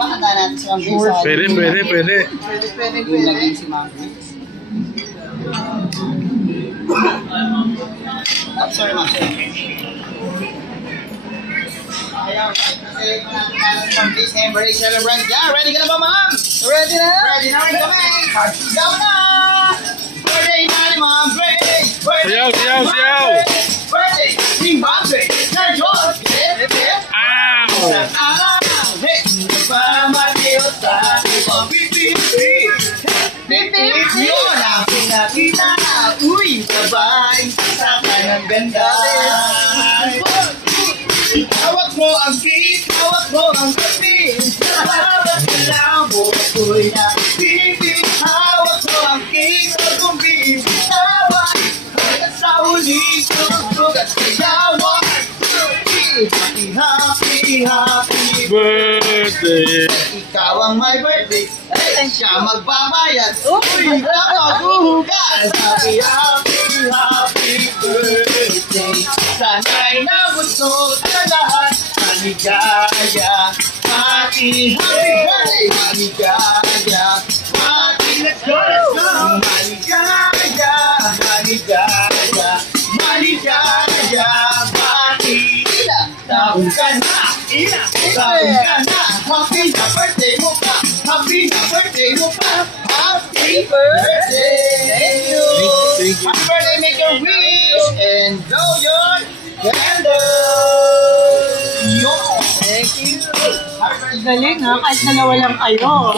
ba? Handa natin si Ma'am Grace. Pwede. Pwede. Ilagay si Ma'am Grace. Sorry, Ma'am. Ayan, kasi Ma'am Grace na yung birthday celebrant. Yeah, ready ka na ba, Ma'am? Ready na? Ready na rin kami. Go na! Birthday na ni Ma'am Grace! Siyaw! Birthday ni Ma'am Grace! Sir George! Ow! Hey! Pamatiyo sa ibang pipi! Yun ang pinakita! Uy! Sabay! Saka ng ganda! Hawak mo ang beat! Hawak mo ang kapit! Hawak mo lang mo ako'y nakipit! Hawak mo ang cake! Huwag kong bibitawan! Hanggang sa huli! Tugtog at sigawan! Happy Birthday! Ikaw ang my birthday, siya magbabayad. Uy, ako huhugas. Happy birthday. Sana'y nabusog sa lahat. Maligaya. Happy birthday. Maligaya. Let's go. Maligaya. Taon ka na! Taon ka na! Happy na birthday mo pa! Happy na birthday mo pa! Happy birthday! Thank you! Thank you. Happy birthday, make your wish and blow your candle! Yo! Thank you. Happy birthday! Galing ha, kahit dalawa lang kayo.